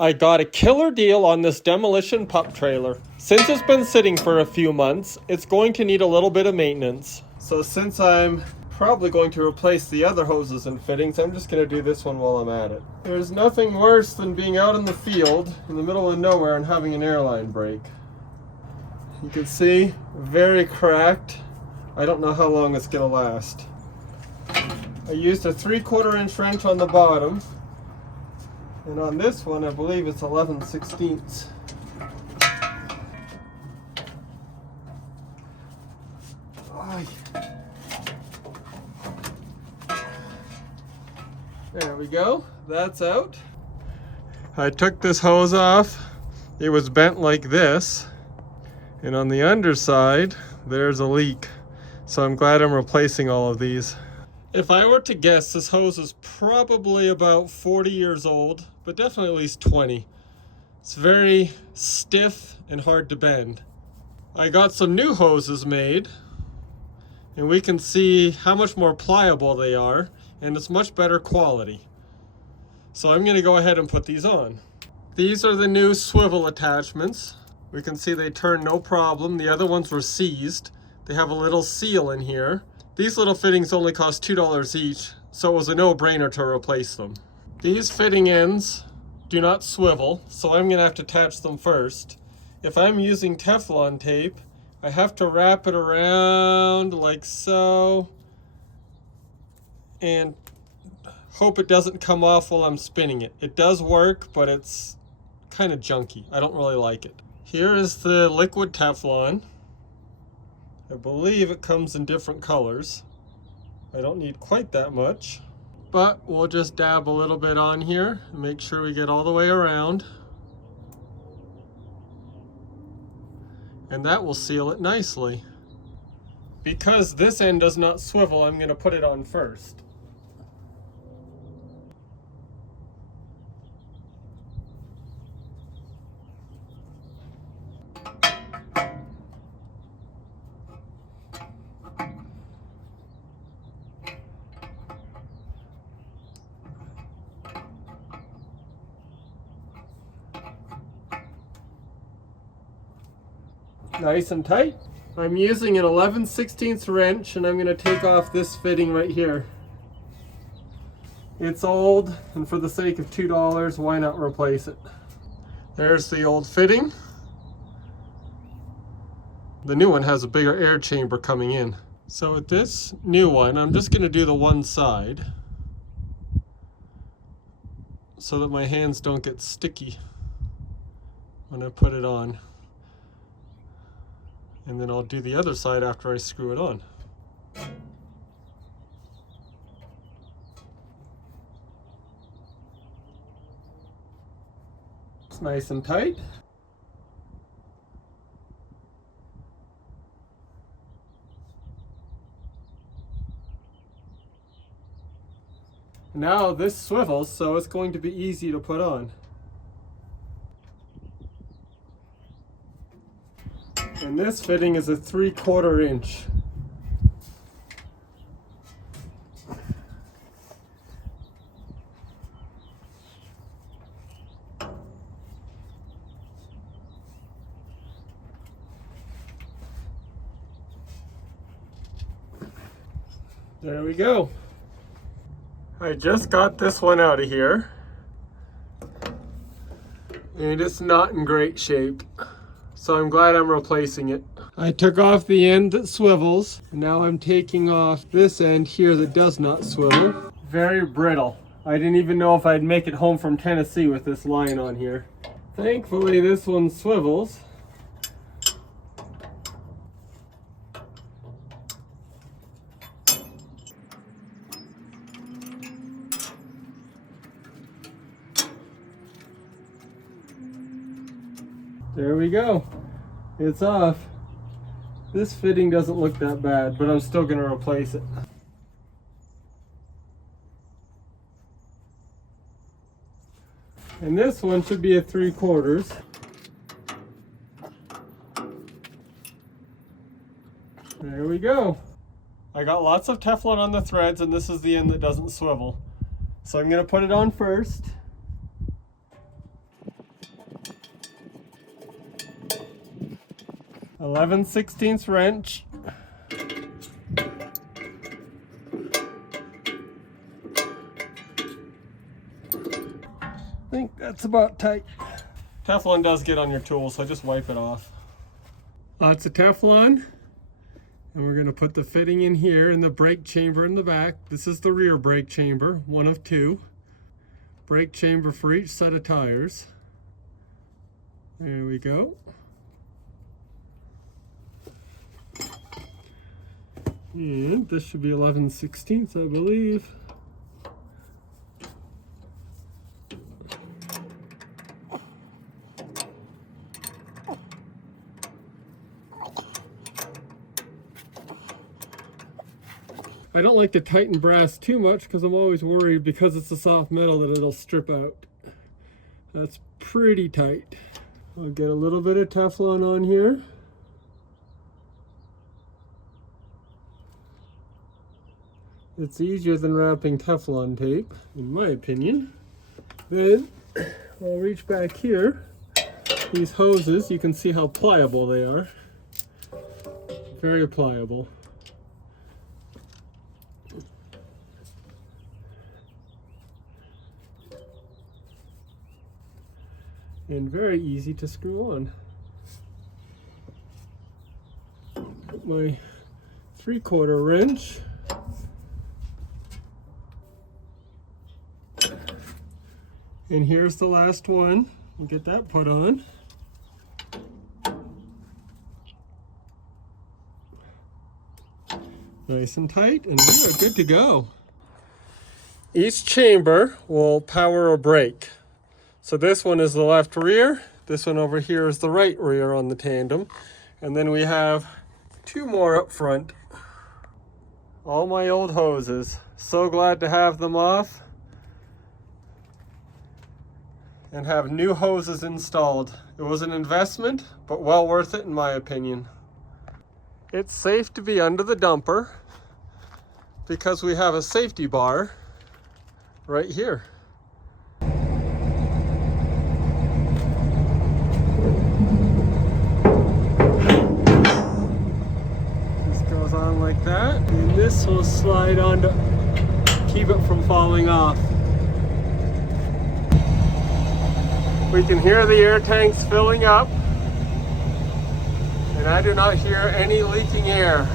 I got a killer deal on this demolition pup trailer. Since it's been sitting for a few months, it's going to need a little bit of maintenance. So since I'm probably going to replace the other hoses and fittings, I'm just going to do this one while I'm at it. There's nothing worse than being out in the field in the middle of nowhere and having an airline break. You can see, very cracked. I don't know how long it's going to last. I used a 3/4 inch wrench on the bottom. And on this one, I believe it's 11/16. There we go. That's out. I took this hose off. It was bent like this. And on the underside, there's a leak. So I'm glad I'm replacing all of these. If I were to guess, this hose is probably about 40 years old, but definitely at least 20. It's very stiff and hard to bend. I got some new hoses made, and we can see how much more pliable they are, and it's much better quality. So I'm gonna go ahead and put these on. These are the new swivel attachments. We can see they turn no problem. The other ones were seized. They have a little seal in here. These little fittings only cost $2 each, so it was a no-brainer to replace them. These fitting ends do not swivel, so I'm gonna have to attach them first. If I'm using Teflon tape, I have to wrap it around like so, and hope it doesn't come off while I'm spinning it. It does work, but it's kind of junky. I don't really like it. Here is the liquid Teflon. I believe it comes in different colors. I don't need quite that much, but we'll just dab a little bit on here and make sure we get all the way around. And that will seal it nicely. Because this end does not swivel, I'm going to put it on first. Nice and tight. I'm using an 11/16 wrench, and I'm going to take off this fitting right here. It's old, and for the sake of $2, why not replace it? There's the old fitting. The new one has a bigger air chamber coming in. So with this new one, I'm just going to do the one side so that my hands don't get sticky when I put it on. And then I'll do the other side after I screw it on. It's nice and tight. Now this swivels, so it's going to be easy to put on. And this fitting is a 3/4 inch. There we go. I just got this one out of here, and it's not in great shape. So I'm glad I'm replacing it. I took off the end that swivels. Now I'm taking off this end here that does not swivel. Very brittle. I didn't even know if I'd make it home from Tennessee with this line on here. Thankfully this one swivels. There we go. It's off. This fitting doesn't look that bad, but I'm still going to replace it. And this one should be a 3/4. There we go. I got lots of Teflon on the threads, and this is the end that doesn't swivel. So I'm going to put it on first. 11/16 wrench. I think that's about tight. Teflon does get on your tool, so just wipe it off. Lots of Teflon. And we're going to put the fitting in here in the brake chamber in the back. This is the rear brake chamber, one of two. Brake chamber for each set of tires. There we go. And this should be 11/16, I believe. I don't like to tighten brass too much because I'm always worried because it's a soft metal that it'll strip out. That's pretty tight. I'll get a little bit of Teflon on here. It's easier than wrapping Teflon tape, in my opinion. Then I'll reach back here. These hoses, you can see how pliable they are. Very pliable. And very easy to screw on. Put my 3/4 wrench. And here's the last one. We'll get that put on. Nice and tight, and we are good to go. Each chamber will power a brake. So this one is the left rear, this one over here is the right rear on the tandem, and then we have two more up front. All my old hoses, so glad to have them off and have new hoses installed. It was an investment, but well worth it in my opinion. It's safe to be under the dumper because we have a safety bar right here. Like that, and this will slide on to keep it from falling off. We can hear the air tanks filling up, and I do not hear any leaking air.